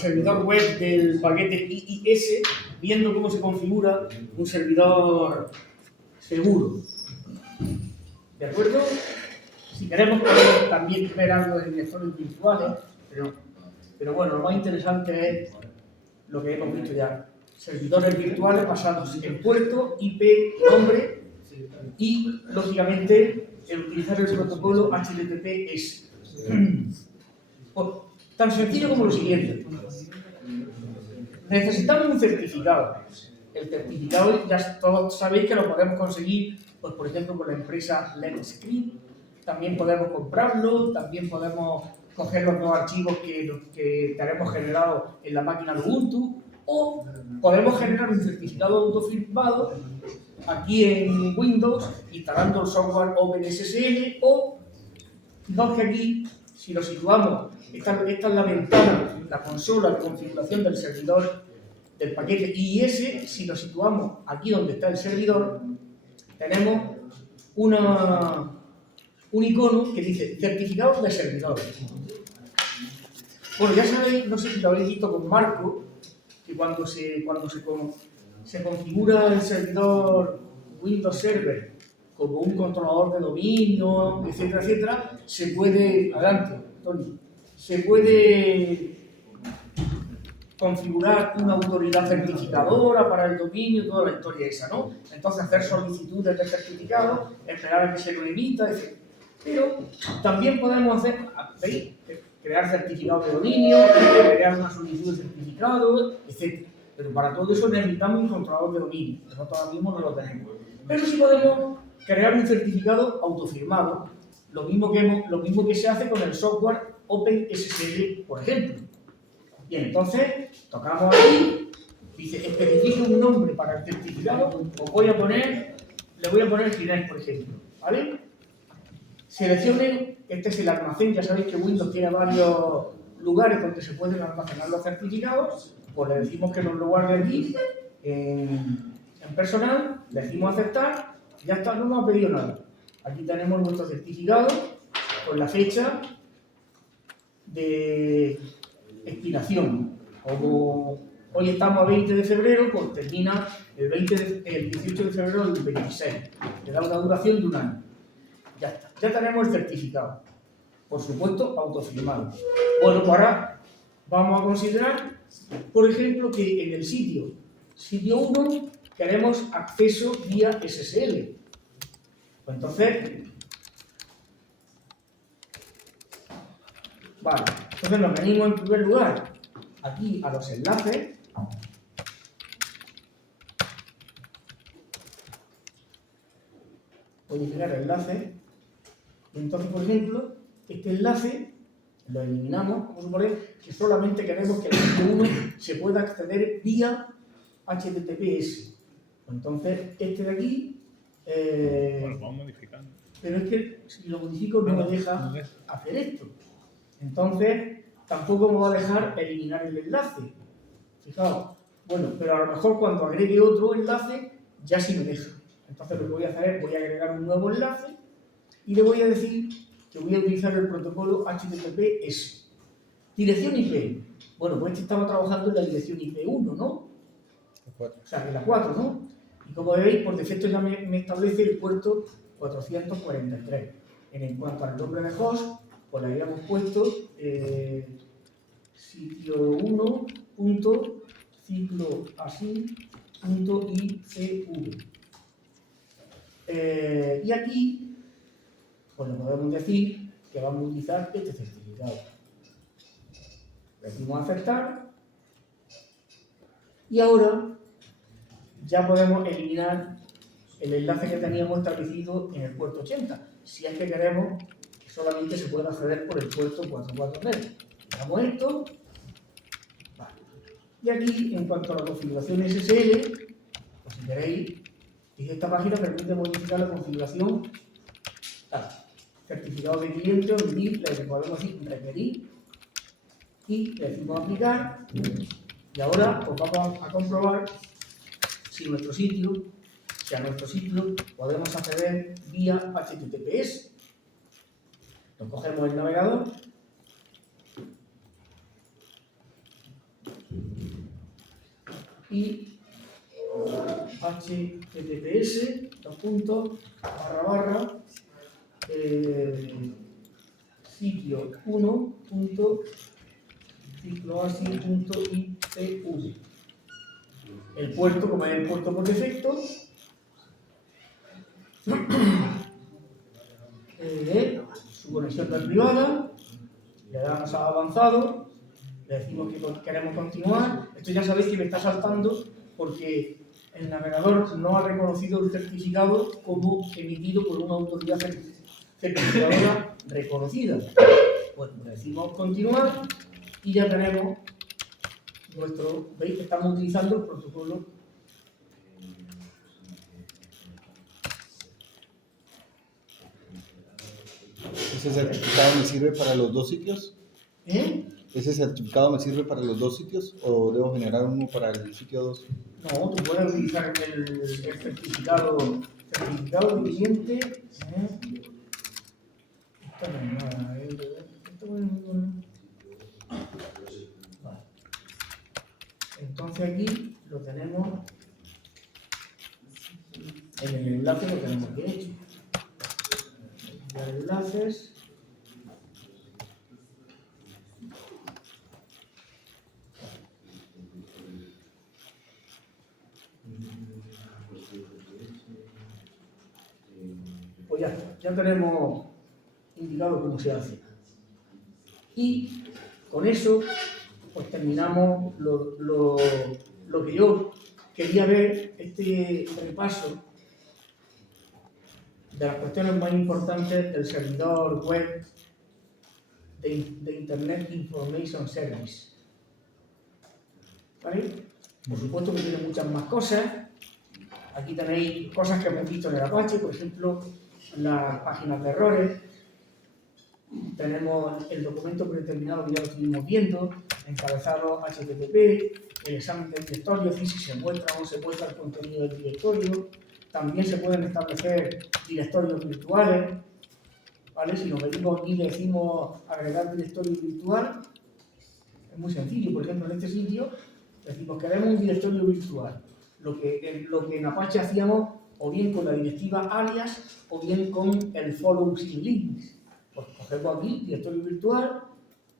servidor web del paquete IIS, viendo cómo se configura un servidor seguro. ¿De acuerdo? Si queremos podemos también ver algo de directorios virtuales, pero bueno, lo más interesante es lo que hemos visto ya. Servidores virtuales basados en puerto, IP, nombre y, lógicamente, el utilizar el protocolo HTTPS. Pues, tan sencillo como lo siguiente. Necesitamos un certificado. El certificado ya todos sabéis que lo podemos conseguir, pues, por ejemplo, con la empresa Let's Script. También podemos comprarlo, también podemos coger los dos archivos que tenemos generados en la máquina de Ubuntu, o podemos generar un certificado autofirmado aquí en Windows instalando el software OpenSSL, o fijaos que aquí, si lo situamos, esta es la ventana, la consola de configuración del servidor del paquete IIS. Si lo situamos aquí donde está el servidor, tenemos un icono que dice certificados de servidor. Bueno, ya sabéis, no sé si lo habéis visto con Marco, que cuando se configura el servidor Windows Server como un controlador de dominio, etcétera, etcétera, se puede, adelante, Tony, se puede configurar una autoridad certificadora para el dominio, toda la historia esa, ¿no? Entonces hacer solicitudes de certificado, esperar a que se lo emita, etc. Pero también podemos hacer, ¿veis? Crear certificados de dominio, crear una solicitud de certificado, etc. Pero para todo eso necesitamos un controlador de dominio. Nosotros ahora mismo no lo tenemos. Pero sí podemos crear un certificado autofirmado, lo mismo que se hace con el software OpenSSL, por ejemplo. Bien, entonces tocamos aquí, dice especifique un nombre para el certificado, le voy a poner Ginés, por ejemplo, ¿vale? Seleccionen, este es el almacén, ya sabéis que Windows tiene varios lugares donde se pueden almacenar los certificados, pues le decimos que nos lo guarde aquí, en personal, le decimos aceptar, y ya está, no nos ha pedido nada. Aquí tenemos nuestro certificado con la fecha de expiración. Como hoy estamos a 20 de febrero, pues termina el 18 de febrero del 26. Le da una duración de un año. Ya está. Ya tenemos el certificado. Por supuesto, autofirmado. Bueno, pues ahora vamos a considerar, por ejemplo, que en el sitio 1 queremos acceso vía SSL. Pues entonces, vale, entonces nos venimos en primer lugar aquí a los enlaces. Modificar enlace. Entonces, por ejemplo, este enlace lo eliminamos. Vamos a suponer que solamente queremos que el sitio 1 se pueda acceder vía HTTPS. Entonces, este de aquí. Bueno, vamos modificando. Pero es que si lo modifico no me deja hacer esto. Entonces, tampoco me va a dejar eliminar el enlace. Fijaos. Bueno, pero a lo mejor cuando agregue otro enlace, ya sí me deja. Entonces lo que voy a hacer es, voy a agregar un nuevo enlace y le voy a decir que voy a utilizar el protocolo HTTPS. Dirección IP. Bueno, pues este estaba trabajando en la dirección IP1, ¿no? O sea, en la 4, ¿no? Y como veis, por defecto ya me establece el puerto 443. En cuanto al nombre de host, pues le habíamos puesto sitio 1. Ciclo así.icv. Y aquí, pues le podemos decir que vamos a utilizar este certificado. Le decimos aceptar. Y ahora ya podemos eliminar el enlace que teníamos establecido en el puerto 80. Si es que queremos que solamente se pueda acceder por el puerto 443. Damos esto. Y aquí, en cuanto a la configuración SSL, pues si queréis, esta página permite modificar la configuración. Certificado de cliente, le podemos decir requerir y le decimos aplicar. Y ahora pues vamos a comprobar si a nuestro sitio podemos acceder vía HTTPS. Nos cogemos el navegador. y https:// sitio 1.cicloasi.itv. El puerto, como es el puerto por defecto, su conexión no es privada, le damos a avanzado, le decimos que queremos continuar. Esto ya sabéis que me está saltando porque el navegador no ha reconocido el certificado como emitido por una autoridad certificadora reconocida. Pues le decimos continuar y ya tenemos nuestro, veis que estamos utilizando el protocolo. ¿Ese certificado me sirve para los dos sitios? ¿Eh? ¿Ese certificado me sirve para los dos sitios o debo generar uno para el sitio 2? No, tú puedes utilizar el certificado de cliente. Esto no es nada, vale. Entonces aquí lo tenemos en el enlace, lo tenemos aquí hecho. Enviar enlaces. Pues ya tenemos indicado cómo se hace. Y con eso, pues terminamos lo que yo quería ver, este repaso de las cuestiones más importantes del servidor web de Internet Information Service. ¿Vale? Por supuesto que tiene muchas más cosas. Aquí tenéis cosas que hemos visto en el Apache, por ejemplo, las páginas de errores. Tenemos el documento predeterminado que ya lo estuvimos viendo, encabezado HTTP, el examen del directorio, es decir, si se muestra o no se muestra el contenido del directorio. También se pueden establecer directorios virtuales, ¿vale? Si nos venimos aquí y decimos agregar directorio virtual, es muy sencillo. Por ejemplo, en este sitio decimos queremos un directorio virtual, lo que en Apache hacíamos o bien con la directiva alias o bien con el follow sin links. Pues cogemos aquí directorio virtual,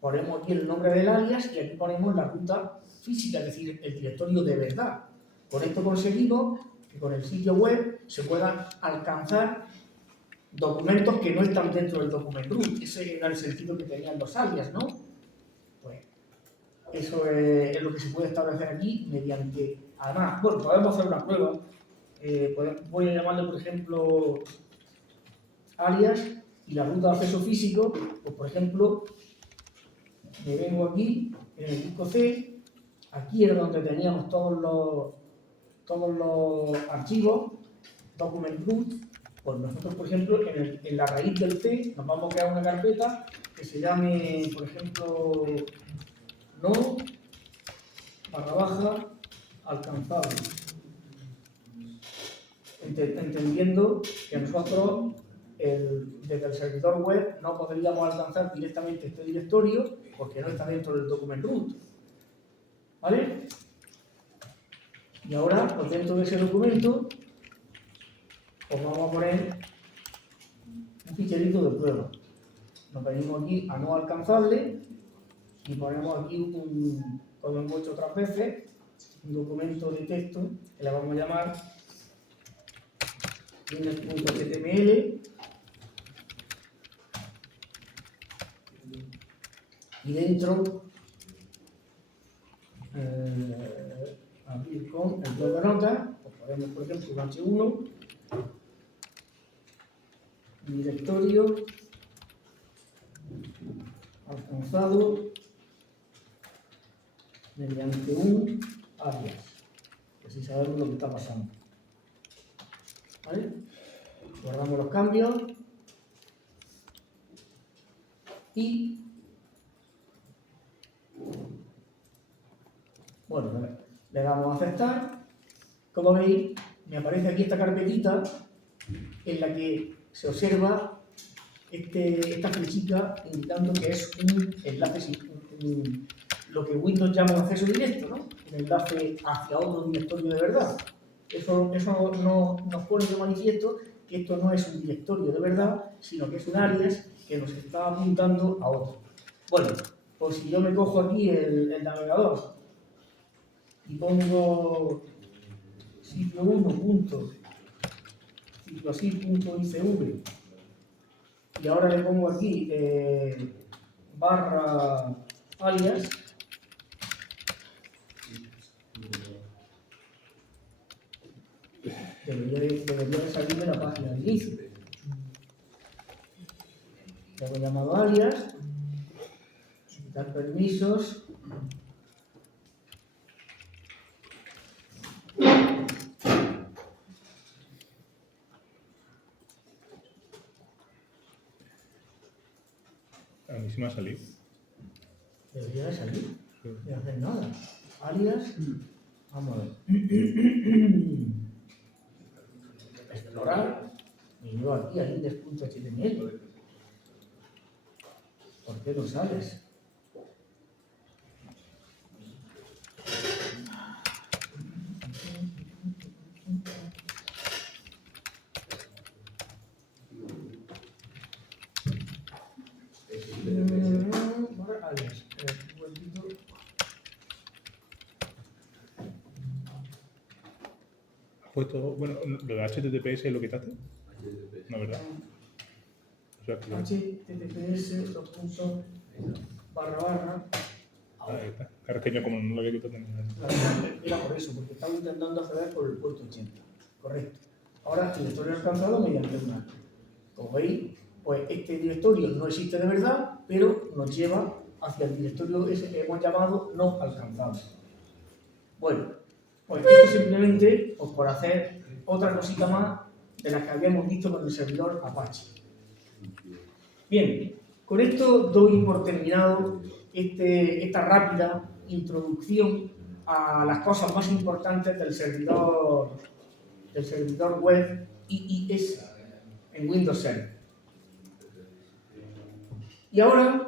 ponemos aquí el nombre del alias y aquí ponemos la ruta física, es decir, el directorio de verdad. Con esto conseguimos que con el sitio web se puedan alcanzar documentos que no están dentro del documento root. Ese era el sentido que tenían los alias, ¿no? Pues eso es lo que se puede establecer aquí mediante... Además, bueno, podemos hacer una prueba. Voy a llamarle, por ejemplo, alias y la ruta de acceso físico. Pues, por ejemplo, me vengo aquí en el disco C. Aquí era donde teníamos todos los archivos, document root. Pues nosotros, por ejemplo, en la raíz del C nos vamos a crear una carpeta que se llame, por ejemplo, no / alcanzado. Entendiendo que nosotros desde el servidor web no podríamos alcanzar directamente este directorio porque no está dentro del document root. ¿Vale? Y ahora, pues dentro de ese documento, pues vamos a poner un ficherito de prueba. Nos venimos aquí a no alcanzable y ponemos aquí como hemos hecho otras veces, un documento de texto que le vamos a llamar index.html y dentro abrir con el blog de notas, pues ponemos por ejemplo un H1, directorio alcanzado mediante un alias, así sabemos lo que está pasando. ¿Vale? Guardamos los cambios y bueno, le damos a aceptar. Como veis, me aparece aquí esta carpetita en la que se observa esta flechita indicando que es un enlace, lo que Windows llama un acceso directo, ¿no? el enlace hacia otro directorio de verdad. Eso no, nos pone de manifiesto que esto no es un directorio de verdad, sino que es un alias que nos está apuntando a otro. Bueno, pues si yo me cojo aquí el navegador y pongo sitio 1.cicloasí.icv y ahora le pongo aquí barra alias, debería de salir de la página de inicio. Tengo llamado alias, quitar permisos. A mí sí me ha salido. Debería de salir, Sí. no hacer nada. Alias, vamos a ver. Explorar, y yo aquí a index.html. ¿Por qué no sales? Barra alias, un momentito. ¿Has puesto, bueno, lo de HTTPS lo quitaste? No, ¿verdad? O sea, que https // ahí está. Claro, es que yo como no lo había quitado tenía. Era por eso, porque estaba intentando acceder por el puerto 80. Correcto. Ahora el directorio alcanzado mediante una. Como veis, pues este directorio no existe de verdad, pero nos lleva hacia el directorio ese que hemos llamado no alcanzado. Bueno, pues esto simplemente pues, por hacer otra cosita más de las que habíamos visto con el servidor Apache. Bien, con esto doy por terminado esta rápida introducción a las cosas más importantes del servidor web IIS en Windows Server. Y ahora,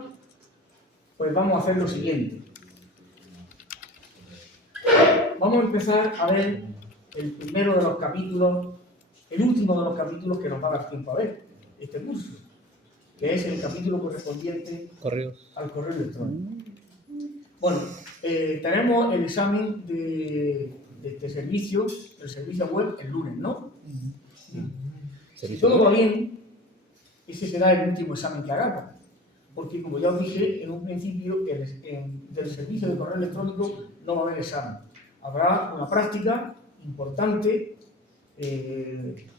pues vamos a hacer lo siguiente. Vamos a empezar a ver el primero de los capítulos, el último de los capítulos que nos va a dar tiempo a ver este curso, que es el capítulo correspondiente al correo electrónico. Bueno, tenemos el examen de este servicio, el servicio web, el lunes, ¿no? Si todo va bien, ese será el último examen que hagamos, porque como ya os dije en un principio, del servicio de correo electrónico no va a haber examen. Habrá una práctica importante en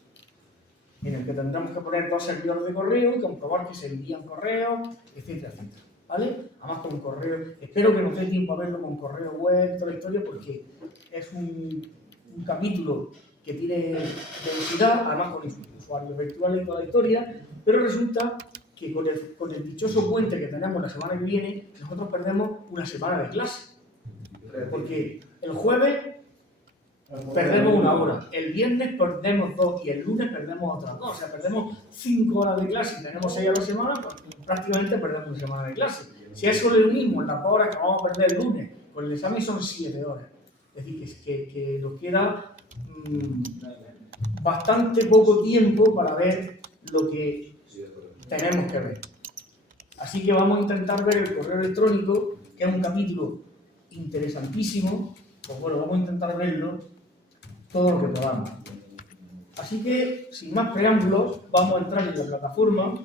el que tendremos que poner 2 servidores de correo, comprobar que se envían correos, etcétera, etcétera. ¿Vale? Además con correo, espero que nos dé tiempo a verlo con correo web, toda la historia, porque es un capítulo que tiene densidad, además con usuarios virtuales y toda la historia, pero resulta que con el dichoso puente que tenemos la semana que viene, nosotros perdemos una semana de clase. Porque el jueves perdemos 1 hora, el viernes perdemos 2 y el lunes perdemos otras 2. O sea, perdemos 5 horas de clase y tenemos 6 a la semana, pues prácticamente perdemos una semana de clase. Si a eso le unimos las 2 horas que vamos a perder el lunes, con el examen son 7 horas. Es decir, que nos queda bastante poco tiempo para ver lo que tenemos que ver. Así que vamos a intentar ver el correo electrónico, que es un capítulo interesantísimo. Pues bueno, vamos a intentar verlo todo lo que podamos. Así que, sin más preámbulos, vamos a entrar en la plataforma.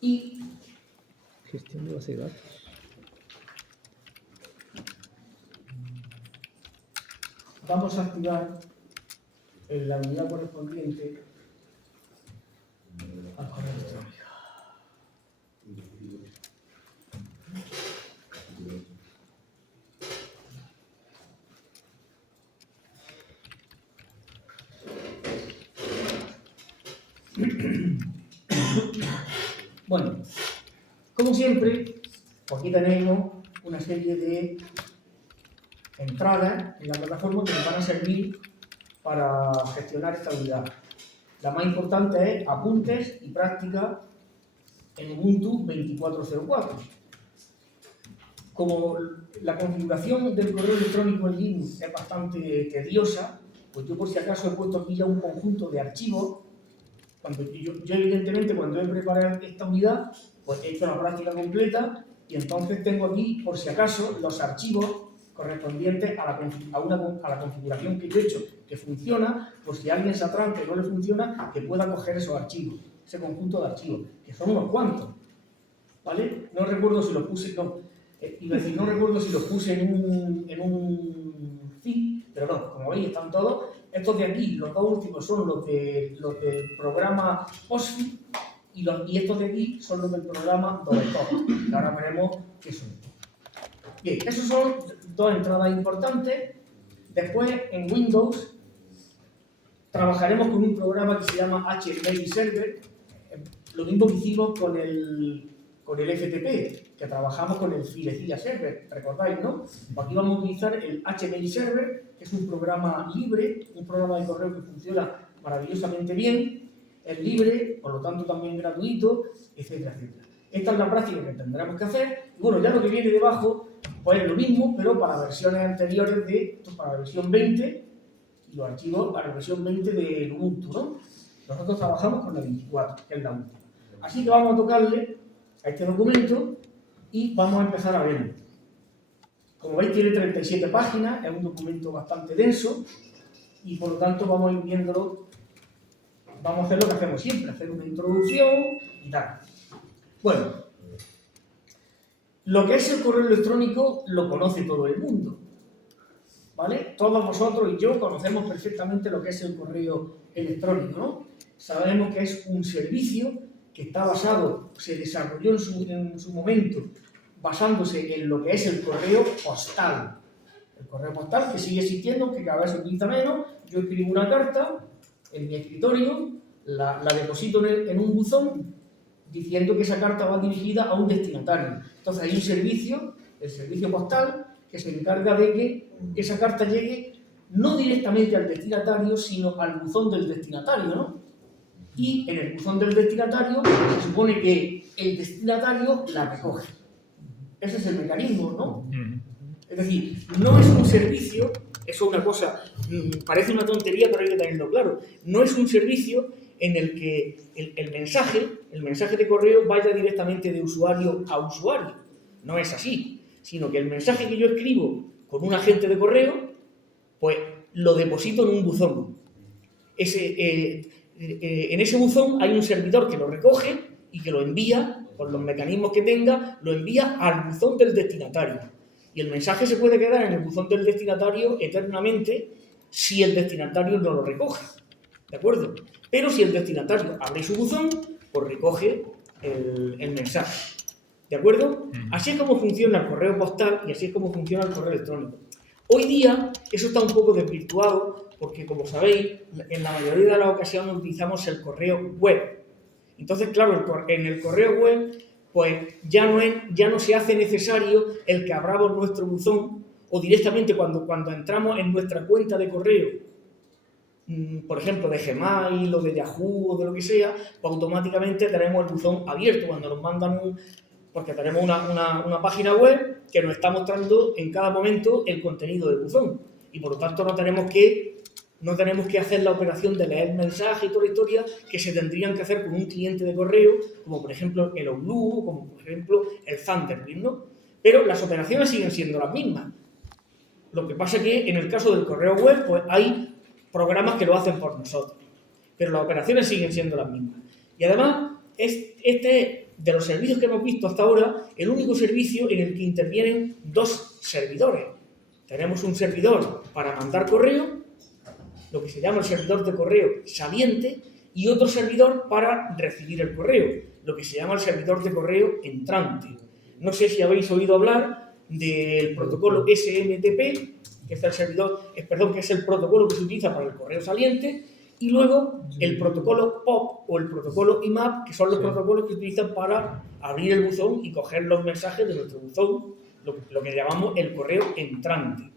Y Gestión de base de datos. vamos a activar la unidad correspondiente al correo electrónico. Bueno, como siempre, Pues aquí tenemos una serie de entradas en la plataforma que nos van a servir para gestionar esta unidad. La más importante es apuntes y prácticas en Ubuntu 24.04. Como la configuración del correo electrónico en Linux es bastante tediosa, pues yo por si acaso he puesto aquí ya un conjunto de archivos. Yo evidentemente cuando he preparado esta unidad, pues he hecho la práctica completa y entonces tengo aquí, por si acaso, los archivos correspondientes a la configuración que yo he hecho, que funciona, por si alguien se atrás que no le funciona, que pueda coger esos archivos, ese conjunto de archivos, que son unos cuantos, ¿vale? No recuerdo si los puse, no recuerdo si los puse en un feed, pero no, como veis están todos. Estos de aquí, los dos últimos son los del programa PostFit y estos de aquí son los del programa Dovetop, que ahora veremos qué son. Bien, esos son dos entradas importantes. Después, en Windows, trabajaremos con un programa que se llama HMail Server, lo mismo que hicimos con el FTP, que trabajamos con el Filezilla Server, ¿recordáis, no? Pues aquí vamos a utilizar el HMail Server, que es un programa libre, un programa de correo que funciona maravillosamente bien, es libre, por lo tanto también gratuito, etcétera, etcétera. Esta es la práctica que tendremos que hacer, y bueno, ya lo que viene debajo, pues es lo mismo, pero para versiones anteriores para la versión 20, y los archivos para la versión 20 de Ubuntu, ¿no? Nosotros trabajamos con la 24, que es la última. Así que vamos a tocarle a este documento y vamos a empezar a verlo. Como veis, tiene 37 páginas, es un documento bastante denso y por lo tanto vamos a ir viéndolo. Vamos a hacer lo que hacemos siempre, hacer una introducción y tal. Bueno, lo que es el correo electrónico lo conoce todo el mundo, ¿vale? Todos vosotros y yo conocemos perfectamente lo que es el correo electrónico, ¿no? Sabemos que es un servicio que está basado, se desarrolló en su momento basándose en lo que es el correo postal. El correo postal que sigue existiendo, aunque cada vez se utiliza menos. Yo escribo una carta en mi escritorio, la deposito en un buzón diciendo que esa carta va dirigida a un destinatario. Entonces hay un servicio, el servicio postal, que se encarga de que esa carta llegue no directamente al destinatario, sino al buzón del destinatario, ¿no? Y en el buzón del destinatario se supone que el destinatario la recoge. Ese es el mecanismo, ¿no? Es decir, no es un servicio, eso es una cosa, parece una tontería, pero hay que tenerlo claro. No es un servicio en el que el mensaje de correo vaya directamente de usuario a usuario. No es así, sino que el mensaje que yo escribo con un agente de correo, pues lo deposito en un buzón. En ese buzón hay un servidor que lo recoge y que lo envía, con los mecanismos que tenga, lo envía al buzón del destinatario. Y el mensaje se puede quedar en el buzón del destinatario eternamente si el destinatario no lo recoge, ¿de acuerdo? Pero si el destinatario abre su buzón, pues recoge el mensaje, ¿de acuerdo? Así es como funciona el correo postal y así es como funciona el correo electrónico. Hoy día eso está un poco desvirtuado porque, como sabéis, en la mayoría de las ocasiones utilizamos el correo web. Entonces, claro, en el correo web pues ya no se hace necesario el que abramos nuestro buzón o directamente cuando entramos en nuestra cuenta de correo, por ejemplo, de Gmail o de Yahoo o de lo que sea, pues automáticamente tenemos el buzón abierto cuando nos mandan porque tenemos una página web que nos está mostrando en cada momento el contenido del buzón y por lo tanto no tenemos que hacer la operación de leer mensaje y toda la historia que se tendrían que hacer con un cliente de correo, como por ejemplo el Outlook, como por ejemplo el Thunderbird, ¿no? Pero las operaciones siguen siendo las mismas. Lo que pasa es que en el caso del correo web, pues hay programas que lo hacen por nosotros, pero las operaciones siguen siendo las mismas. Y además, este de los servicios que hemos visto hasta ahora, el único servicio en el que intervienen dos servidores. Tenemos un servidor para mandar correo, lo que se llama el servidor de correo saliente, y otro servidor para recibir el correo, lo que se llama el servidor de correo entrante. No sé si habéis oído hablar del protocolo SMTP, que es el protocolo que se utiliza para el correo saliente, Y luego el protocolo POP o el protocolo IMAP, que son los protocolos que utilizan para abrir el buzón y coger los mensajes de nuestro buzón, lo que llamamos el correo entrante.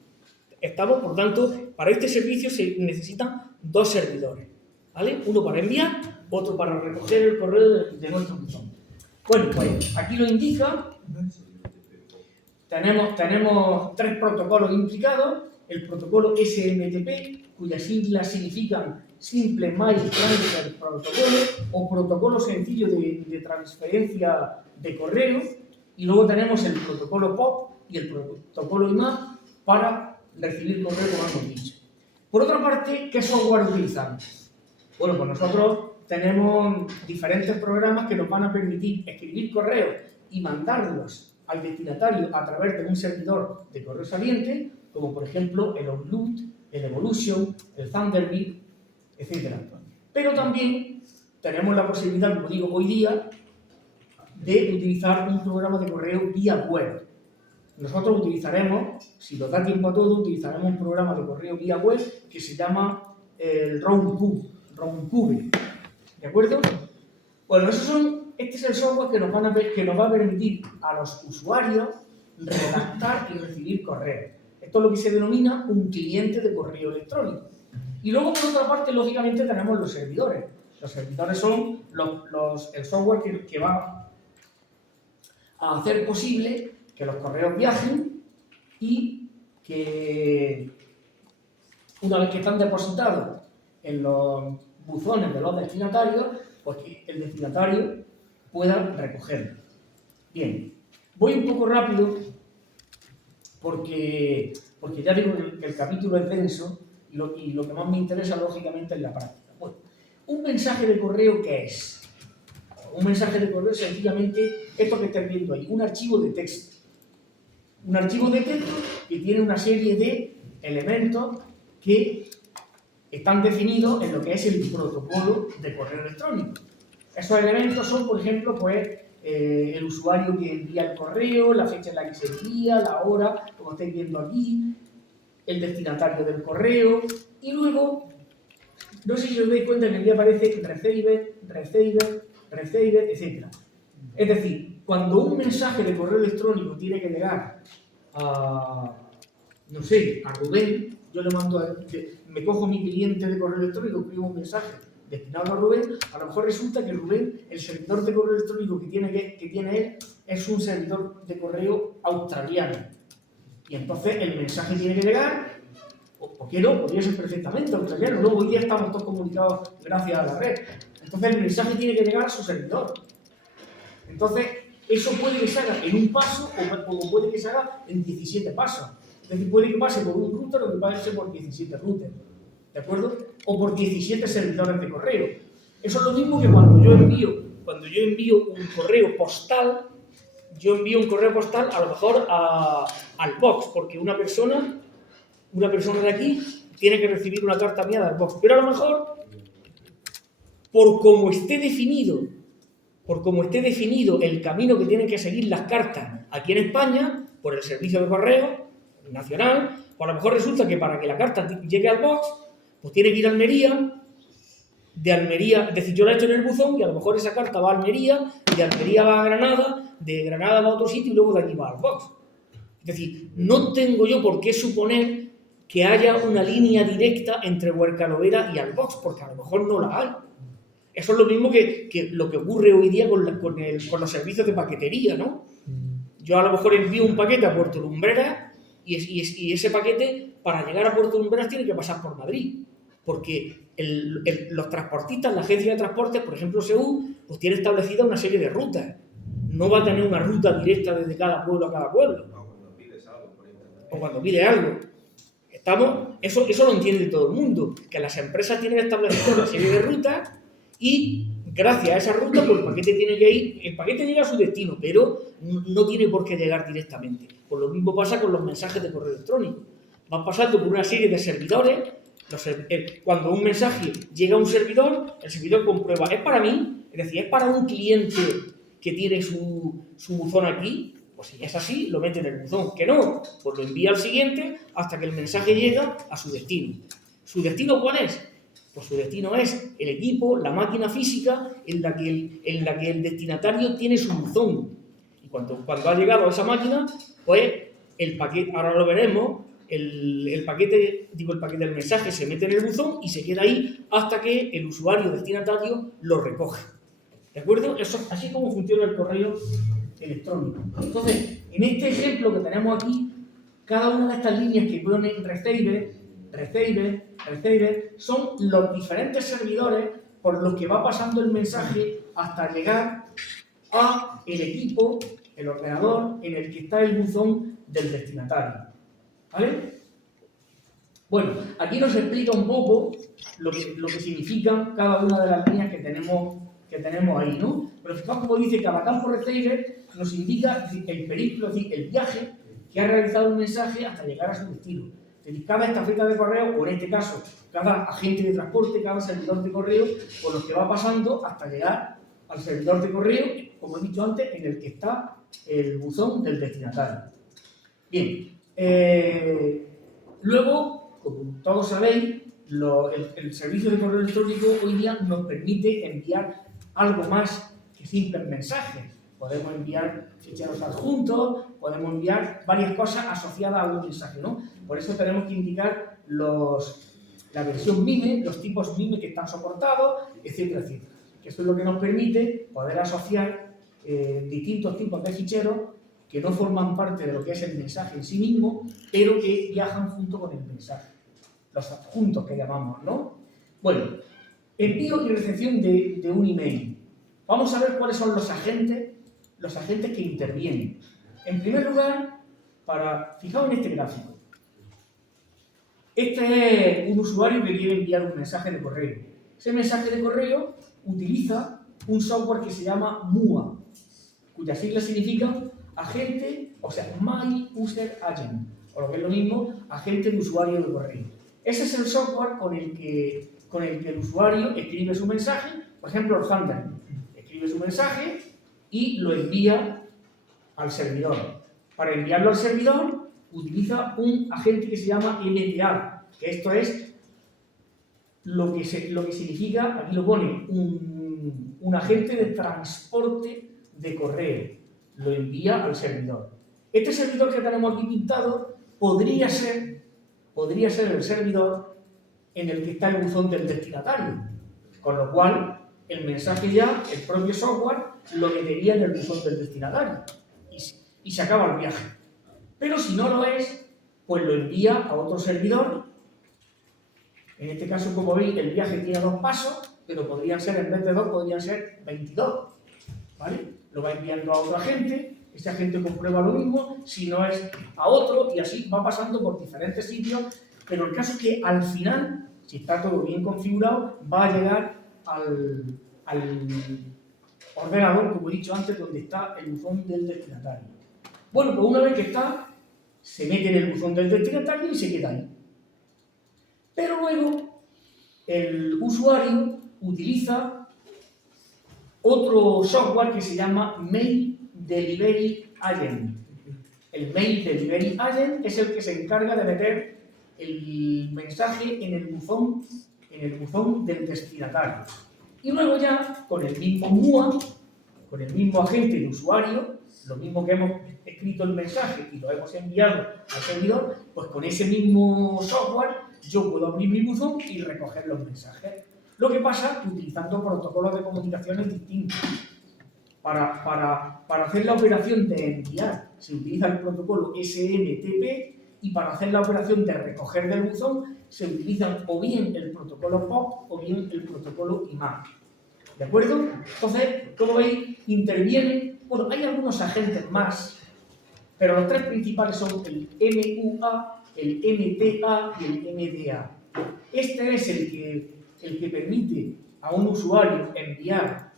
Por tanto, para este servicio se necesitan 2 servidores, ¿vale? Uno para enviar, otro para recoger el correo de nuestro buzón. Bueno, pues aquí lo indica. Tenemos 3 protocolos implicados. El protocolo SMTP, cuyas siglas significan Simple Mail Transfer Protocol, o protocolo sencillo de transferencia de correo. Y luego tenemos el protocolo POP y el protocolo IMAP para recibir correo, como hemos dicho. Por otra parte, ¿qué software utilizamos? Bueno, pues nosotros tenemos diferentes programas que nos van a permitir escribir correos y mandarlos al destinatario a través de un servidor de correo saliente, como por ejemplo el Outlook, el Evolution, el Thunderbird, etc. Pero también tenemos la posibilidad, como digo, hoy día, de utilizar un programa de correo vía web. Nosotros utilizaremos, si nos da tiempo a todo, utilizaremos un programa de correo vía web que se llama el Roundcube. ¿De acuerdo? Bueno, este es el software que nos va a permitir a los usuarios redactar y recibir correos. Esto es lo que se denomina un cliente de correo electrónico. Y luego, por otra parte, lógicamente, tenemos los servidores. Los servidores son el software que va a hacer posible que los correos viajen y que, una vez que están depositados en los buzones de los destinatarios, pues que el destinatario pueda recogerlo. Bien, voy un poco rápido porque ya digo que el capítulo es denso y lo que más me interesa, lógicamente, es la práctica. Bueno, un mensaje de correo, ¿qué es? Un mensaje de correo es sencillamente esto que estáis viendo ahí, un archivo de texto. Un archivo de texto que tiene una serie de elementos que están definidos en lo que es el protocolo de correo electrónico. Esos elementos son, por ejemplo, pues, el usuario que envía el correo, la fecha en la que se envía, la hora, como estáis viendo aquí, el destinatario del correo, y luego, no sé si os dais cuenta que aquí aparece receiver, etc. Es decir, cuando un mensaje de correo electrónico tiene que llegar a, no sé, a Rubén, yo le mando, me cojo mi cliente de correo electrónico, escribo un mensaje destinado a Rubén, a lo mejor resulta que Rubén, el servidor de correo electrónico que tiene él, es un servidor de correo australiano. Y entonces el mensaje tiene que llegar, ¿por qué no? Podría ser perfectamente australiano. Luego hoy día estamos todos comunicados gracias a la red. Entonces el mensaje tiene que llegar a su servidor. Entonces, eso puede que se haga en un paso o puede que se haga en 17 pasos. Es decir, puede que pase por un router o que pase por 17 routers. ¿De acuerdo? O por 17 servidores de correo. Eso es lo mismo que cuando yo envío un correo postal, a lo mejor al box, porque una persona de aquí tiene que recibir una carta mía del box. Pero a lo mejor, por cómo esté definido el camino que tienen que seguir las cartas aquí en España, por el servicio de correo nacional, pues a lo mejor resulta que para que la carta llegue al box, pues tiene que ir a Almería, de Almería, es decir, yo la he hecho en el buzón y a lo mejor esa carta va a Almería, de Almería va a Granada, de Granada va a otro sitio y luego de allí va al box. Es decir, no tengo yo por qué suponer que haya una línea directa entre Huercalovera y al box, porque a lo mejor no la hay. Eso es lo mismo que lo que ocurre hoy día con los servicios de paquetería, ¿no? Yo a lo mejor envío un paquete a Puerto Lumbreras y ese paquete, para llegar a Puerto Lumbreras, tiene que pasar por Madrid. Porque los transportistas, la agencia de transportes, por ejemplo, SEU, pues tiene establecida una serie de rutas. No va a tener una ruta directa desde cada pueblo a cada pueblo. O cuando pide algo. Eso lo entiende todo el mundo, que las empresas tienen establecida una serie de rutas y gracias a esa ruta, pues el paquete llega a su destino, pero no tiene por qué llegar directamente. Pues lo mismo pasa con los mensajes de correo electrónico. Van pasando por una serie de servidores. Cuando un mensaje llega a un servidor, el servidor comprueba, ¿es para mí? Es decir, ¿es para un cliente que tiene su buzón aquí? Pues si es así, lo mete en el buzón. ¿Que no? Pues lo envía al siguiente hasta que el mensaje llega a su destino. ¿Su destino cuál es? Pues su destino es el equipo, la máquina física en la que el destinatario tiene su buzón. Y cuando ha llegado a esa máquina, pues el paquete, ahora lo veremos, el paquete del mensaje se mete en el buzón y se queda ahí hasta que el usuario destinatario lo recoge. ¿De acuerdo? Eso es así como funciona el correo electrónico. Entonces, en este ejemplo que tenemos aquí, cada una de estas líneas que pone receiver, son los diferentes servidores por los que va pasando el mensaje hasta llegar a el equipo, el ordenador en el que está el buzón del destinatario. ¿Vale? Bueno, aquí nos explica un poco lo que significan cada una de las líneas que tenemos ahí, ¿no? Pero fijaos como dice, cada campo receiver nos indica el periplo, es decir, el viaje que ha realizado el mensaje hasta llegar a su destino. Es decir, cada estafeta de correo, o en este caso, cada agente de transporte, cada servidor de correo, por los que va pasando hasta llegar al servidor de correo, como he dicho antes, en el que está el buzón del destinatario. Bien, luego, como todos sabéis, el servicio de correo electrónico hoy día nos permite enviar algo más que simples mensajes. Podemos enviar ficheros adjuntos, podemos enviar varias cosas asociadas a un mensaje, ¿no? Por eso tenemos que indicar la versión MIME, los tipos MIME que están soportados, etcétera, etcétera. Que eso es lo que nos permite poder asociar distintos tipos de ficheros que no forman parte de lo que es el mensaje en sí mismo, pero que viajan junto con el mensaje. Los adjuntos que llamamos, ¿no? Bueno, envío y recepción de un email. Vamos a ver cuáles son los agentes que intervienen. En primer lugar, fijaos en este gráfico. Este es un usuario que quiere enviar un mensaje de correo. Ese mensaje de correo utiliza un software que se llama MUA, cuyas siglas significan agente, o sea, My User Agent, o lo que es lo mismo, agente de usuario de correo. Ese es el software con el que el usuario escribe su mensaje, por ejemplo, el Thunderbird. Escribe su mensaje y lo envía al servidor. Para enviarlo al servidor, utiliza un agente que se llama MTA, que esto es lo que significa, aquí lo pone, un agente de transporte de correo. Lo envía al servidor. Este servidor que tenemos aquí pintado podría ser el servidor en el que está el buzón del destinatario, con lo cual el mensaje ya, el propio software, lo metería en el buzón del destinatario y se acaba el viaje. Pero si no lo es, pues lo envía a otro servidor. En este caso, como veis, el viaje tiene 2 pasos, pero podrían ser, en vez de 2, podrían ser 22. ¿Vale? Lo va enviando a otro agente, ese agente comprueba lo mismo, si no es a otro, y así va pasando por diferentes sitios, pero el caso es que al final, si está todo bien configurado, va a llegar al ordenador, como he dicho antes, donde está el buzón del destinatario. Bueno, pues una vez que está, se mete en el buzón del destinatario y se queda ahí. Pero luego, el usuario utiliza otro software que se llama Mail Delivery Agent. El Mail Delivery Agent es el que se encarga de meter el mensaje en el buzón del destinatario. Y luego ya, con el mismo MUA, con el mismo agente de usuario, lo mismo que hemos escrito el mensaje y lo hemos enviado al servidor, pues con ese mismo software yo puedo abrir mi buzón y recoger los mensajes. Lo que pasa utilizando protocolos de comunicaciones distintos. Para hacer la operación de enviar se utiliza el protocolo SMTP y para hacer la operación de recoger del buzón se utilizan o bien el protocolo POP o bien el protocolo IMAP. ¿De acuerdo? Entonces, como veis, intervienen, bueno, hay algunos agentes más, pero los 3 principales son el MUA, el MTA y el MDA. Este es el que permite a un usuario enviar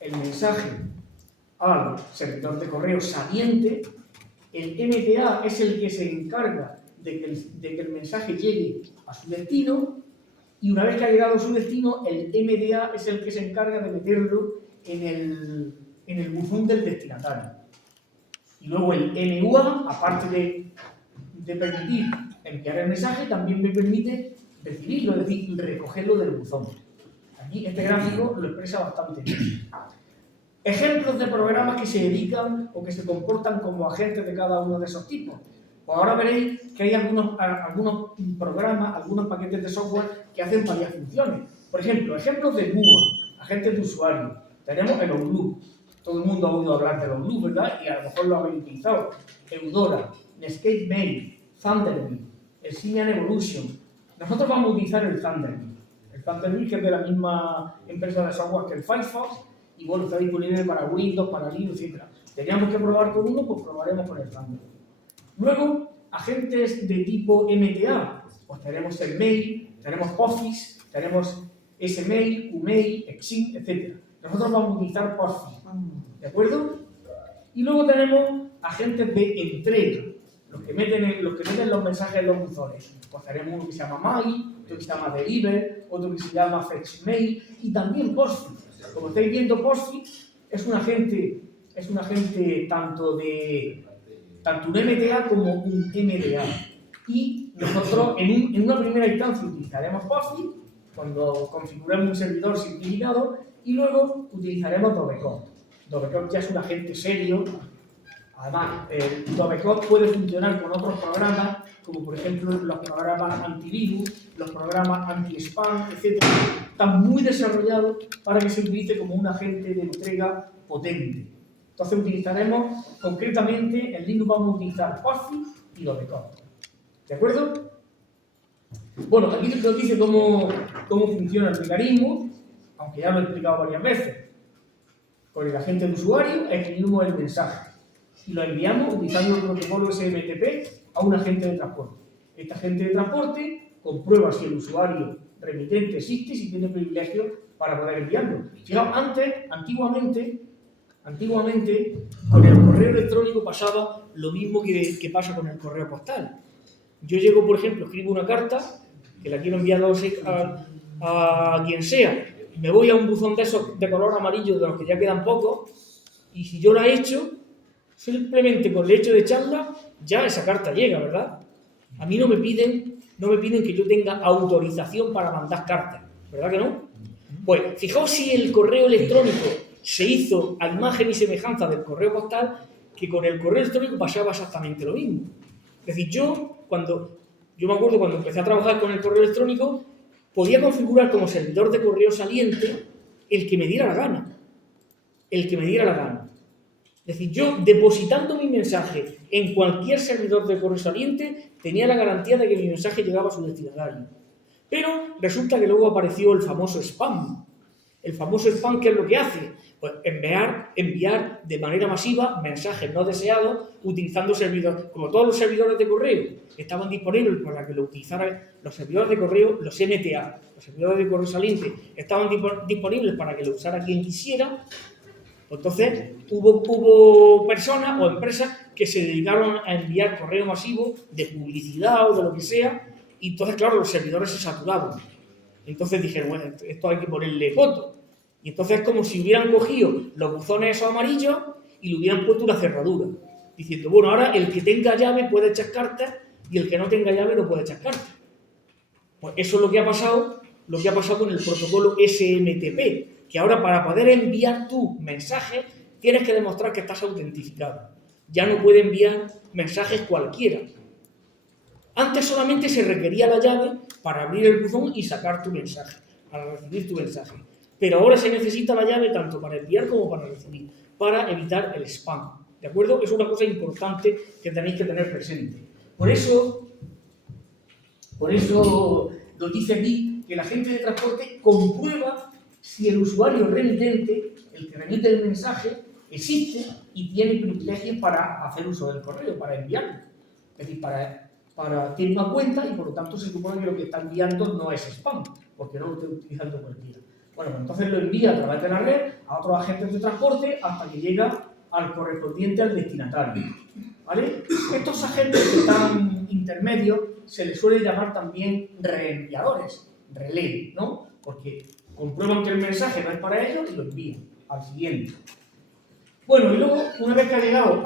el mensaje al servidor de correo saliente. El MTA es el que se encarga de que el mensaje llegue a su destino, y una vez que ha llegado a su destino, el MDA es el que se encarga de meterlo en el buzón del destinatario. Y luego el MUA, aparte de permitir enviar el mensaje, también me permite recibirlo, es decir, recogerlo del buzón. Aquí este gráfico lo expresa bastante bien. Ejemplos de programas que se dedican o que se comportan como agentes de cada uno de esos tipos. Pues ahora veréis que hay algunos programas, algunos paquetes de software que hacen varias funciones. Por ejemplo, ejemplos de MUA, agentes de usuario. Tenemos el Outlook. Todo el mundo ha oído hablar del Outlook, ¿verdad? Y a lo mejor lo habéis utilizado. Eudora, Netscape Mail, Thunderbird, el Simian Evolution. Nosotros vamos a utilizar el Thunderbird. El Thunderbird, que es de la misma empresa de software que el Firefox, y bueno, está disponible para Windows, para Linux, etc. Teníamos que probar con uno, pues probaremos con el Thunderbird. Luego, agentes de tipo MTA, pues tenemos el Mail, tenemos Office, tenemos Smail, Qmail, Exim, etc. Nosotros vamos a utilizar Office, ¿de acuerdo? Y luego tenemos agentes de entrega, los que meten los mensajes en los buzones. Pues tenemos uno que se llama Mail, otro que se llama Deliver, otro que se llama FetchMail y también Postfix. Como estáis viendo, Postfix es un agente tanto un MTA como un MDA. Y nosotros en una primera instancia utilizaremos Postfix cuando configuremos un servidor simplificado y luego utilizaremos Dovecock. Dovecock ya es un agente serio. Además, Dovecock puede funcionar con otros programas, como por ejemplo los programas antivirus, los programas anti-spam, etc. Están muy desarrollados para que se utilice como un agente de entrega potente. Entonces utilizaremos, concretamente, en Linux vamos a utilizar Postfix y Dovecock. ¿De acuerdo? Bueno, aquí nos dice cómo funciona el mecanismo, aunque ya lo he explicado varias veces. Con el agente de usuario escribimos el mensaje y lo enviamos utilizando el protocolo SMTP a un agente de transporte. Este agente de transporte comprueba si el usuario remitente existe, si tiene privilegios para poder enviarlo. Fijaos, antiguamente, con el correo electrónico pasaba lo mismo que pasa con el correo postal. Yo llego, por ejemplo, escribo una carta, que la quiero enviar a quien sea, me voy a un buzón de esos de color amarillo, de los que ya quedan pocos, y si yo la he hecho, simplemente con el hecho de echarla, ya esa carta llega, ¿verdad? A mí no me piden que yo tenga autorización para mandar cartas, ¿verdad que no? Pues, fijaos si el correo electrónico se hizo a imagen y semejanza del correo postal, que con el correo electrónico pasaba exactamente lo mismo. Es decir, yo me acuerdo cuando empecé a trabajar con el correo electrónico, podía configurar como servidor de correo saliente el que me diera la gana. El que me diera la gana. Es decir, yo depositando mi mensaje en cualquier servidor de correo saliente, tenía la garantía de que mi mensaje llegaba a su destinatario. Pero resulta que luego apareció el famoso spam. El famoso spam, ¿qué es lo que hace? Pues enviar de manera masiva mensajes no deseados utilizando servidores, como todos los servidores de correo estaban disponibles para que lo utilizaran los servidores de correo, los MTA, los servidores de correo saliente estaban disponibles para que lo usara quien quisiera. Entonces hubo personas o empresas que se dedicaron a enviar correo masivo de publicidad o de lo que sea, y entonces claro, los servidores se saturaban. Entonces dijeron, bueno, esto hay que ponerle coto. Y entonces es como si hubieran cogido los buzones esos amarillos y le hubieran puesto una cerradura, diciendo, bueno, ahora el que tenga llave puede echar cartas y el que no tenga llave no puede echar cartas. Pues eso es lo que ha pasado con el protocolo SMTP, que ahora para poder enviar tu mensaje tienes que demostrar que estás autentificado. Ya no puede enviar mensajes cualquiera. Antes solamente se requería la llave para abrir el buzón y sacar tu mensaje, para recibir tu mensaje. Pero ahora se necesita la llave tanto para enviar como para recibir, para evitar el spam. ¿De acuerdo? Es una cosa importante que tenéis que tener presente. Por eso nos dice aquí que el agente de transporte comprueba si el usuario remitente, el que remite el mensaje, existe y tiene privilegios para hacer uso del correo, para enviarlo. Es decir, tiene una cuenta y por lo tanto se supone que lo que está enviando no es spam, porque no lo está utilizando cualquiera. Bueno, pues entonces lo envía a través de la red a otros agentes de transporte hasta que llega al correspondiente al destinatario. ¿Vale? Estos agentes que están intermedios se les suele llamar también reenviadores, relay, ¿no? Porque comprueban que el mensaje no es para ellos y lo envían al siguiente. Bueno, y luego, una vez que ha llegado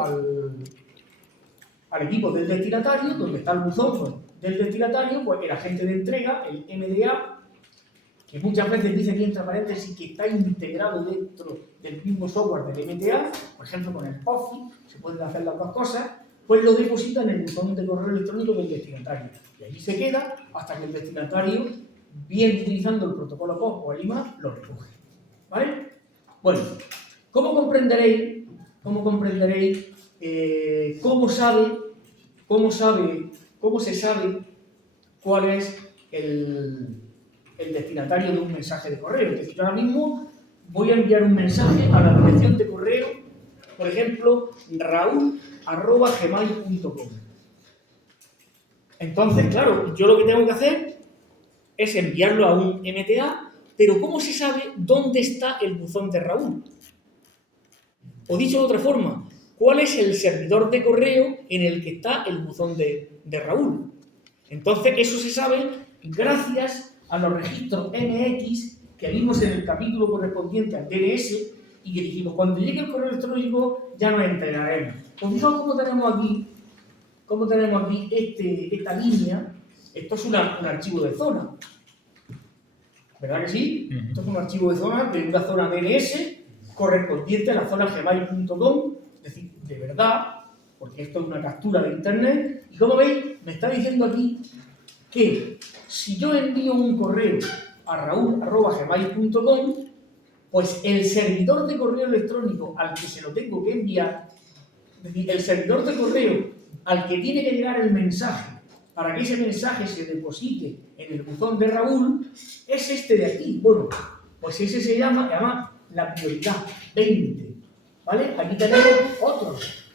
al equipo del destinatario, donde está el buzón, pues del destinatario, pues el agente de entrega, el MDA, que muchas veces dice aquí entre paréntesis que está integrado dentro del mismo software del MTA, por ejemplo con el Office, se pueden hacer las dos cosas, pues lo deposita en el buzón de correo electrónico del destinatario. Y allí se queda hasta que el destinatario, bien utilizando el protocolo POP o el IMAP, lo recoge. ¿Vale? Bueno, ¿cómo comprenderéis cómo se sabe cuál es el destinatario de un mensaje de correo? Es decir, yo ahora mismo voy a enviar un mensaje a la dirección de correo, por ejemplo, raul@gmail.com. Entonces, claro, yo lo que tengo que hacer es enviarlo a un MTA, pero ¿cómo se sabe dónde está el buzón de Raúl? O dicho de otra forma, ¿cuál es el servidor de correo en el que está el buzón de Raúl? Entonces, eso se sabe gracias a los registros MX que vimos en el capítulo correspondiente al DNS y que dijimos, cuando llegue el correo electrónico ya nos enteraremos. Pues fijaos cómo tenemos aquí esta línea. Esto es un archivo de zona. ¿Verdad que sí? Esto es un archivo de zona, de una zona DNS correspondiente a la zona gmail.com, es decir, de verdad, porque esto es una captura de internet. Y como veis, me está diciendo aquí que si yo envío un correo a raul@gmail.com, pues el servidor de correo electrónico al que se lo tengo que enviar, es decir, el servidor de correo al que tiene que llegar el mensaje para que ese mensaje se deposite en el buzón de Raúl, es este de aquí. Bueno, pues ese se llama la prioridad 20, ¿vale? Aquí tenemos otros,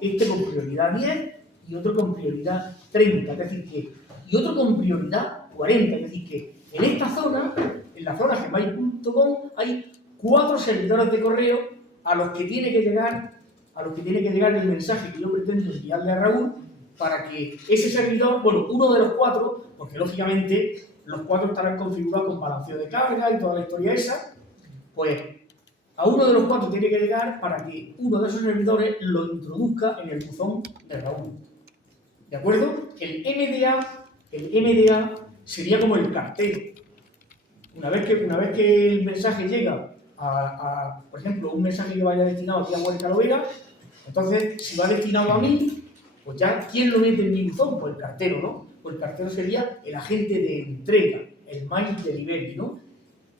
este con prioridad 10 y otro con prioridad 30, es decir que, y otro con prioridad 40, es decir que en esta zona, en la zona gmail.com, hay 4 servidores de correo a los que tiene que llegar el mensaje que yo pretendo enviarle a Raúl, para que ese servidor, bueno, uno de los 4, porque lógicamente los 4 estarán configurados con balanceo de carga y toda la historia esa, pues a uno de los 4 tiene que llegar para que uno de esos servidores lo introduzca en el buzón de Raúl. ¿De acuerdo? El MDA sería como el cartero. Una vez que el mensaje llega por ejemplo, un mensaje que vaya destinado aquí a Huerca Lovera, entonces, si va destinado a mí, pues ya, ¿quién lo mete en mi buzón? Pues el cartero, ¿no? Pues el cartero sería el agente de entrega, el mail delivery, ¿no?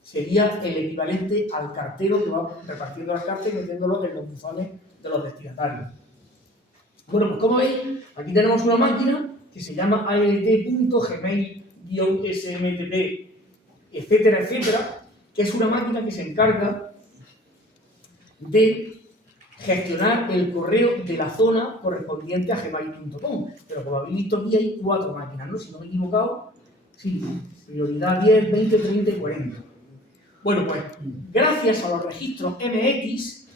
Sería el equivalente al cartero que va repartiendo las cartas y metiéndolos en los buzones de los destinatarios. Bueno, pues como veis, aquí tenemos una máquina que se llama alt.gmail-smtp, etcétera, etcétera, que es una máquina que se encarga de gestionar el correo de la zona correspondiente a gmail.com. Pero como habéis visto aquí hay 4 máquinas, ¿no? Si no me he equivocado, sí, prioridad 10, 20, 30 y 40. Bueno, pues gracias a los registros MX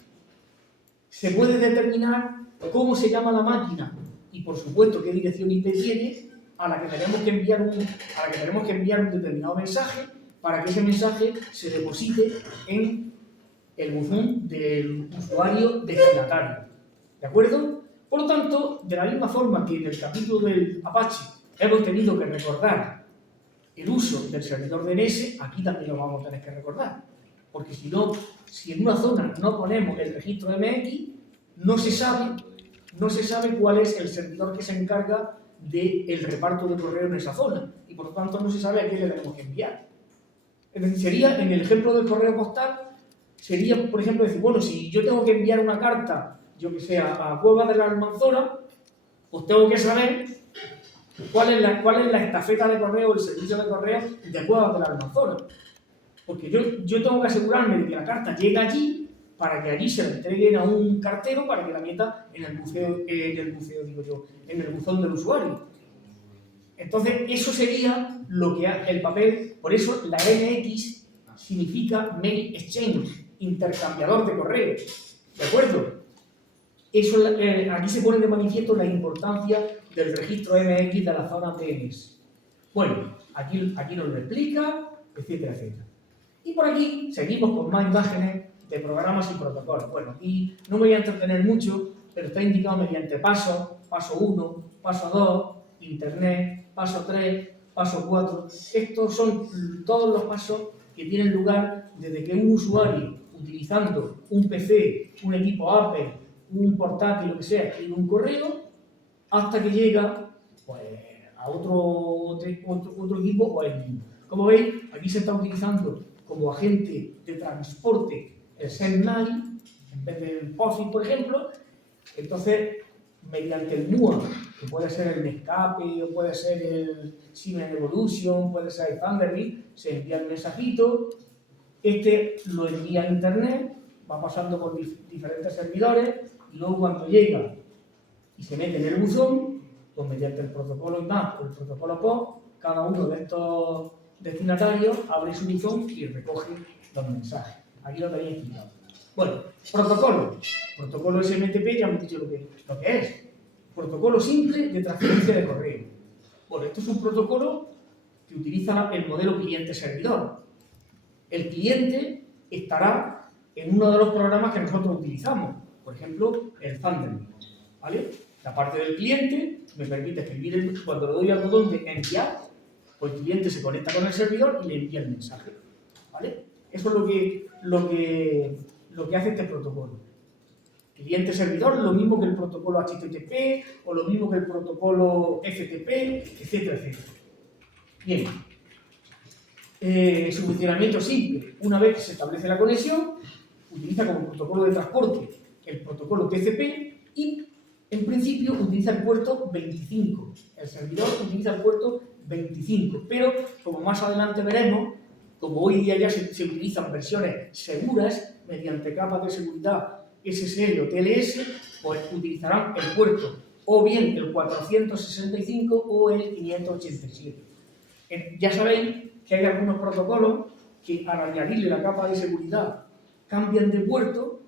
se puede determinar cómo se llama la máquina y por supuesto qué dirección IP tiene a la que tenemos que enviar un determinado mensaje para que ese mensaje se deposite en el buzón del usuario destinatario. ¿De acuerdo? Por lo tanto, de la misma forma que en el capítulo del Apache hemos tenido que recordar el uso del servidor DNS, aquí también lo vamos a tener que recordar. Porque si en una zona no ponemos el registro MX, no se sabe cuál es el servidor que se encarga del reparto de correo en esa zona. Y por lo tanto no se sabe a quién le tenemos que enviar. Es decir, sería, en el ejemplo del correo postal, sería, por ejemplo, decir, bueno, si yo tengo que enviar una carta, yo que sé, a Cuevas de la Almanzora, pues tengo que saber cuál es la estafeta de correo, el servicio de correo de Cuevas de la Almanzora. Porque yo tengo que asegurarme de que la carta llegue allí para que allí se la entreguen a un cartero para que la meta en el buzón del usuario. Entonces, eso sería lo que el papel, por eso la MX significa Mail Exchange, intercambiador de correos. ¿De acuerdo? Eso, aquí se pone de manifiesto la importancia del registro MX de la zona DNS. Bueno, aquí nos lo explica, etcétera, etcétera. Y por aquí seguimos con más imágenes de programas y protocolos. Bueno, aquí no me voy a entretener mucho, pero está indicado mediante pasos, paso 1, paso 2, internet, paso 3, paso 4. Estos son todos los pasos que tienen lugar desde que un usuario, utilizando un PC, un equipo Apple, un portátil, lo que sea, escribe un correo, hasta que llega pues, a otro equipo o a él mismo. Como veis, aquí se está utilizando como agente de transporte el SendMail, en vez del POSIT, por ejemplo. Entonces, mediante el MUA, que puede ser el Netscape, o puede ser el Siemens Evolution, puede ser el Thunderbird, se envía el mensajito, este lo envía a Internet, va pasando por diferentes servidores, y luego cuando llega y se mete en el buzón, pues mediante el protocolo IMAP o el protocolo POP, cada uno de estos destinatarios abre su buzón y recoge los mensajes. Aquí lo tenéis explicado. Bueno, protocolo. Protocolo SMTP, ya hemos dicho lo que es. Protocolo simple de transferencia de correo. Bueno, esto es un protocolo que utiliza el modelo cliente-servidor. El cliente estará en uno de los programas que nosotros utilizamos. Por ejemplo, el Thunderbird. ¿Vale? La parte del cliente me permite escribir, cuando le doy al botón de enviar, pues el cliente se conecta con el servidor y le envía el mensaje. ¿Vale? Eso es lo que hace este protocolo. Cliente-servidor, lo mismo que el protocolo HTTP, o lo mismo que el protocolo FTP, etcétera, etcétera. Bien. Su funcionamiento es simple. Una vez que se establece la conexión, utiliza como protocolo de transporte el protocolo TCP y, en principio, utiliza el puerto 25. El servidor utiliza el puerto 25, pero, como más adelante veremos, como hoy día ya se utilizan versiones seguras mediante capas de seguridad SSL o TLS, pues utilizarán el puerto o bien el 465 o el 587. Ya sabéis que hay algunos protocolos que al añadirle la capa de seguridad cambian de puerto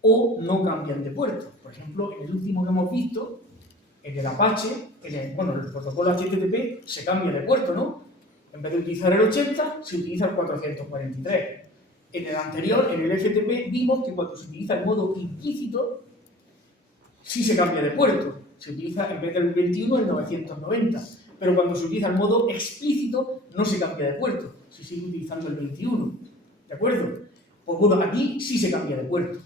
o no cambian de puerto. Por ejemplo, en el último que hemos visto, en el Apache, el protocolo HTTP se cambia de puerto, ¿no? En vez de utilizar el 80, se utiliza el 443. En el anterior, en el FTP, vimos que cuando se utiliza el modo implícito, sí se cambia de puerto. Se utiliza, en vez del 21, el 990. Pero cuando se utiliza el modo explícito, no se cambia de puerto. Se sigue utilizando el 21. ¿De acuerdo? Pues bueno, aquí sí se cambia de puerto.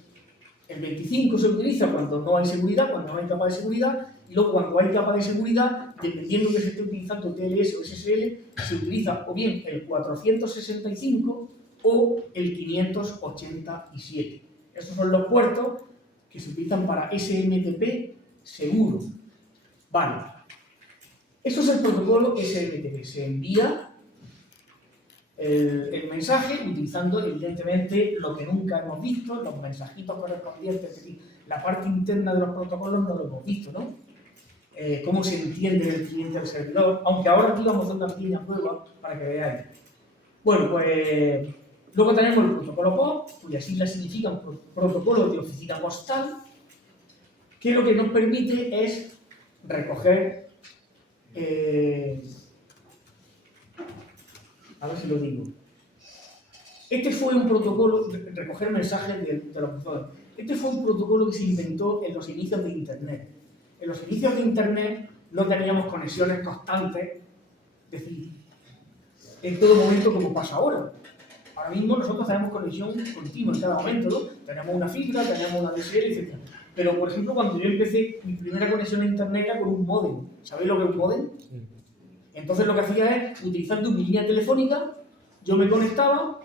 El 25 se utiliza cuando no hay seguridad, cuando no hay capa de seguridad, y luego cuando hay capa de seguridad, dependiendo que se esté utilizando TLS o SSL, se utiliza o bien el 465 o el 587. Estos son los puertos que se utilizan para SMTP seguro. Vale. Eso es el protocolo SMTP. Se envía el mensaje utilizando, evidentemente, lo que nunca hemos visto, los mensajitos correspondientes, es decir, la parte interna de los protocolos no lo hemos visto, ¿no? Cómo se entiende el cliente al servidor, aunque ahora aquí vamos a hacer una pequeña prueba para que veáis. Bueno, pues luego tenemos el protocolo POP, cuyas siglas significan protocolo de oficina postal, que lo que nos permite es recoger, a ver si lo digo. Este fue un protocolo de recoger mensajes de los usuarios. Este fue un protocolo que se inventó en los inicios de Internet. En los inicios de Internet no teníamos conexiones constantes, es decir, en todo momento como pasa ahora. Ahora mismo nosotros tenemos conexión continua en cada momento, ¿no? Tenemos una fibra, tenemos una DSL, etc. Pero, por ejemplo, cuando yo empecé, mi primera conexión a Internet era con un módem. ¿Sabéis lo que es un módem? Entonces lo que hacía es, utilizando mi línea telefónica, yo me conectaba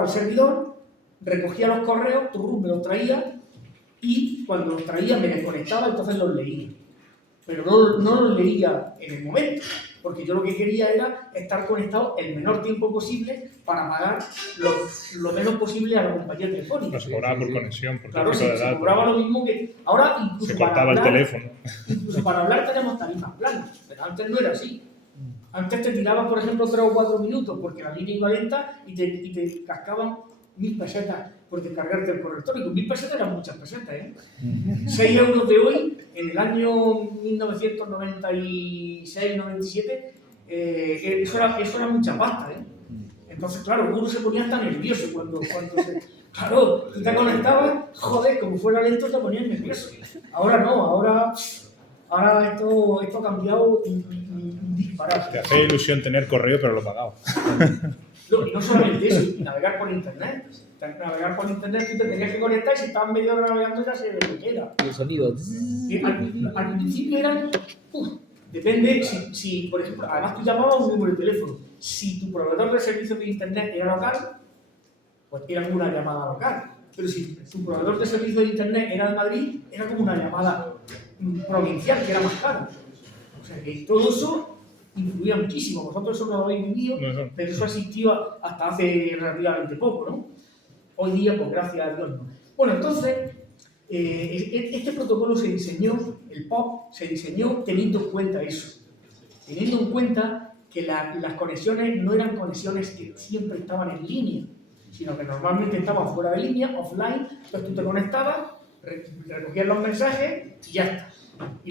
al servidor, recogía los correos, me los traía, y cuando los traía me desconectaba, entonces los leía. Pero no los leía en el momento, porque yo lo que quería era estar conectado el menor tiempo posible para pagar lo menos posible a la compañía telefónica. No se cobraba por conexión, por claro, se cobraba lo mismo que... Ahora incluso se cortaba el teléfono. Incluso para hablar tenemos tarifas planas, pero antes no era así. Antes te tiraban, por ejemplo, 3 o 4 minutos porque la línea iba lenta y te cascaban 1000 pesetas por descargarte el corrector. Y con 1000 pesetas eran muchas pesetas, ¿eh? 6 euros de hoy, en el año 1996-97, eso era mucha pasta, ¿eh? Entonces, claro, uno se ponía hasta nervioso cuando claro, tú te conectabas, joder, como fuera lento te ponías nervioso. Ahora no, ahora Ahora esto ha cambiado un disparate. Te hace ilusión tener correo, pero lo pagado. No, y no solamente eso, y navegar por internet. Navegar por internet, tú te tenías que conectar y si estabas media hora navegando ya se queda. Y el sonido. Y al principio eran, depende, si, por ejemplo, además tú llamabas a un número de teléfono. Si tu proveedor de servicios de internet era local, pues era como una llamada local. Pero si tu proveedor de servicios de internet era de Madrid, era como una llamada provincial, que era más caro. O sea que todo eso influía muchísimo. Vosotros eso no lo habéis vivido, No. pero eso existió hasta hace relativamente poco, ¿no? Hoy día, pues gracias a Dios, no. Bueno, entonces, este protocolo se diseñó, el POP, se diseñó teniendo en cuenta eso. Teniendo en cuenta que las conexiones no eran conexiones que siempre estaban en línea, sino que normalmente estaban fuera de línea, offline. Entonces tú te conectabas, recogías los mensajes y ya está. Y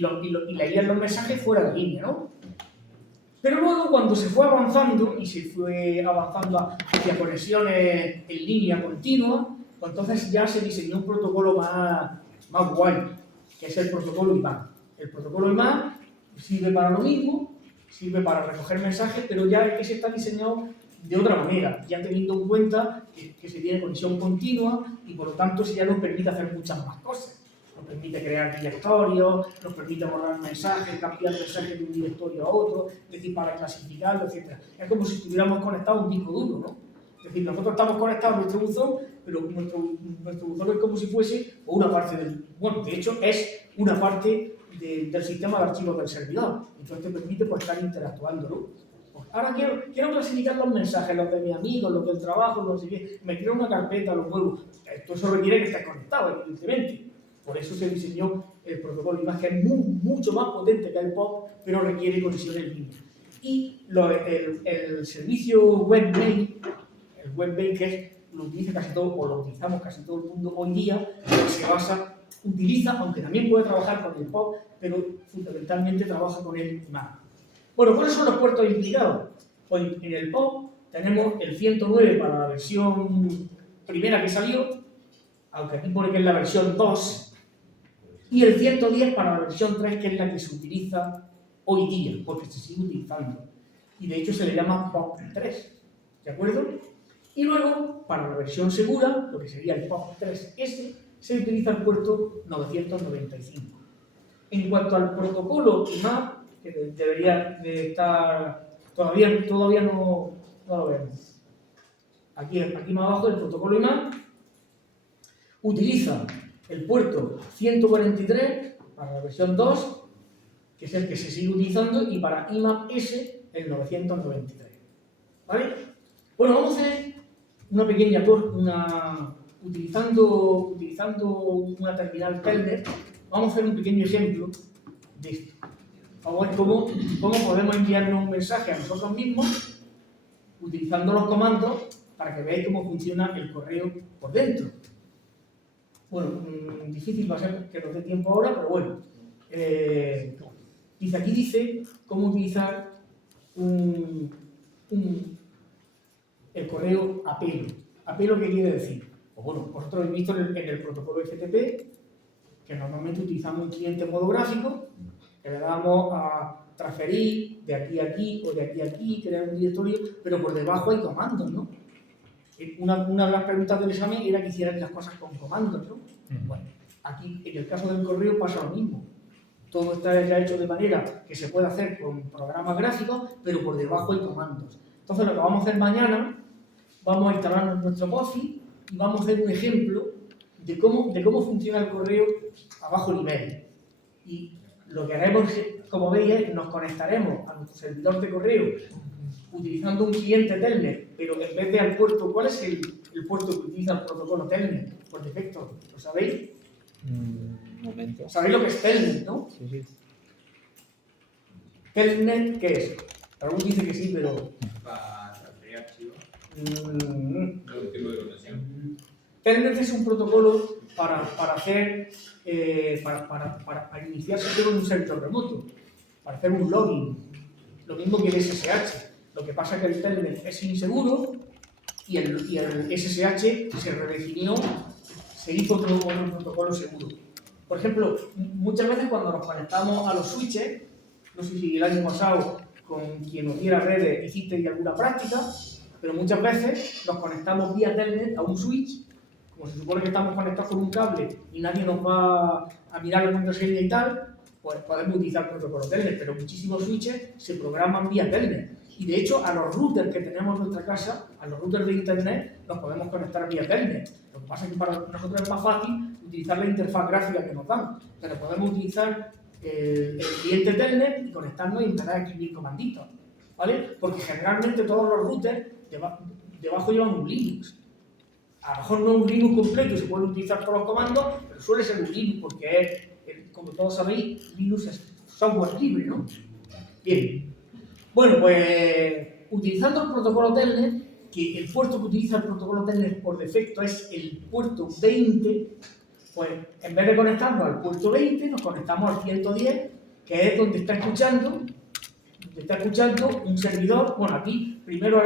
leías los mensajes fuera de línea, ¿no? Pero luego, cuando se fue avanzando y se fue avanzando hacia conexiones en línea continua, pues entonces ya se diseñó un protocolo más guay, que es el protocolo IMAP. El protocolo IMAP sirve para lo mismo, sirve para recoger mensajes, pero ya es que se está diseñado de otra manera, ya teniendo en cuenta que se tiene conexión continua y por lo tanto ya nos permite hacer muchas más cosas. Nos permite crear directorios, nos permite borrar mensajes, cambiar mensajes de un directorio a otro, es decir, para clasificarlo, etc. Es como si estuviéramos conectados a un disco duro, ¿no? Es decir, nosotros estamos conectados a nuestro buzón, pero nuestro buzón es como si fuese una parte del... Bueno, de hecho, es una parte del sistema de archivos del servidor. Entonces te permite pues, estar interactuando, ¿no? Ahora quiero clasificar los mensajes, los de mis amigos, los del trabajo, los de... Me creo una carpeta, los juegos. Esto eso requiere que estés conectado, evidentemente. Por eso se diseñó el protocolo IMAP, que es mucho más potente que el POP, pero requiere conexión en línea. Y el servicio web-mail, el web-mail que lo utiliza casi todo, o lo utilizamos casi todo el mundo hoy día, utiliza, aunque también puede trabajar con el POP, pero fundamentalmente trabaja con el IMAP. Bueno, ¿cuáles son los puertos implicados? Pues en el POP tenemos el 109 para la versión primera que salió, aunque aquí pone que es la versión 2, y el 110 para la versión 3, que es la que se utiliza hoy día, porque se sigue utilizando. Y de hecho se le llama POP 3, ¿de acuerdo? Y luego, para la versión segura, lo que sería el POP 3S, se utiliza el puerto 995. En cuanto al protocolo IMAP, que debería de estar... Todavía no lo vemos. Aquí más abajo, el protocolo IMAP utiliza el puerto 143 para la versión 2, que es el que se sigue utilizando, y para IMAP-S el 993. ¿Vale? Bueno, vamos a hacer una pequeña utilizando una terminal Telnet, vamos a hacer un pequeño ejemplo de esto. Vamos a ver cómo podemos enviarnos un mensaje a nosotros mismos utilizando los comandos para que veáis cómo funciona el correo por dentro. Bueno, difícil va a ser que nos dé tiempo ahora, pero bueno. Aquí dice cómo utilizar el correo apelo. ¿Apelo qué quiere decir? Pues bueno, vosotros habéis visto en el protocolo FTP que normalmente utilizamos un cliente en modo gráfico, que le damos a transferir de aquí a aquí o de aquí a aquí, crear un directorio, pero por debajo hay comandos, ¿no? Una de las preguntas del examen era que hicieran las cosas con comandos, ¿no? Bueno, aquí en el caso del correo pasa lo mismo. Todo está ya hecho de manera que se puede hacer con programas gráficos, pero por debajo hay comandos. Entonces lo que vamos a hacer mañana, vamos a instalar nuestro POSI y vamos a hacer un ejemplo de cómo funciona el correo a bajo nivel. Y lo que haremos, como veis, es nos conectaremos a nuestro servidor de correo utilizando un cliente Telnet, pero en vez de al puerto, ¿cuál es el puerto que utiliza el protocolo Telnet por defecto? ¿Lo sabéis? Un momento. ¿Sabéis lo que es Telnet, no? Sí, sí. ¿Telnet qué es? Algunos dicen que sí, pero... Para transferir archivos. No. Tipo de conexión. Telnet es un protocolo para hacer, para iniciarse en un servidor remoto, para hacer un login, lo mismo que el SSH. Lo que pasa es que el Telnet es inseguro y el SSH se redefinió, se hizo todo con un protocolo seguro. Por ejemplo, muchas veces cuando nos conectamos a los switches, no sé si el año pasado con quien nos diera redes hicisteis alguna práctica, pero muchas veces nos conectamos vía Telnet a un switch, como se supone que estamos conectados con un cable y nadie nos va a mirar la contraseña y tal, pues podemos utilizar el protocolo Telnet, pero muchísimos switches se programan vía Telnet. Y de hecho, a los routers que tenemos en nuestra casa, a los routers de internet, nos podemos conectar vía Telnet. Lo que pasa es que para nosotros es más fácil utilizar la interfaz gráfica que nos dan, pero podemos utilizar el cliente Telnet y conectarnos y empezar a escribir comanditos, ¿vale? Porque generalmente todos los routers debajo llevan un Linux. A lo mejor no es un Linux completo, se pueden utilizar todos los comandos, pero suele ser un Linux porque es, como todos sabéis, Linux es software libre, ¿no? Bien. Bueno, pues utilizando el protocolo Telnet, que el puerto que utiliza el protocolo Telnet por defecto es el puerto 20, pues en vez de conectarnos al puerto 20, nos conectamos al 110, que es donde está escuchando un servidor. Bueno, aquí primero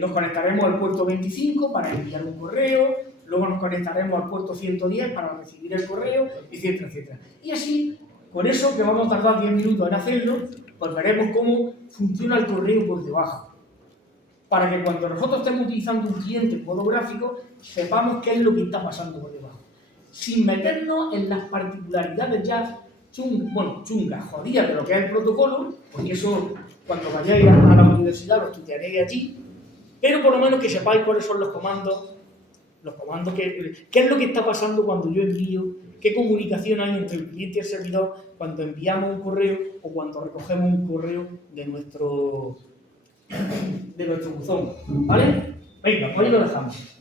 nos conectaremos al puerto 25 para enviar un correo, luego nos conectaremos al puerto 110 para recibir el correo, etcétera, etcétera. Y así, con eso, que vamos a tardar 10 minutos en hacerlo, pues veremos cómo funciona el correo por debajo. Para que cuando nosotros estemos utilizando un cliente en modo gráfico, sepamos qué es lo que está pasando por debajo. Sin meternos en las particularidades ya chungas, jodidas de lo que es el protocolo, porque eso, cuando vayáis a la universidad, lo estudiaréis allí, pero por lo menos que sepáis cuáles son los comandos, qué es lo que está pasando cuando yo envío, qué comunicación hay entre el cliente y el servidor cuando enviamos un correo o cuando recogemos un correo de nuestro buzón, ¿vale? Venga, pues ahí lo dejamos.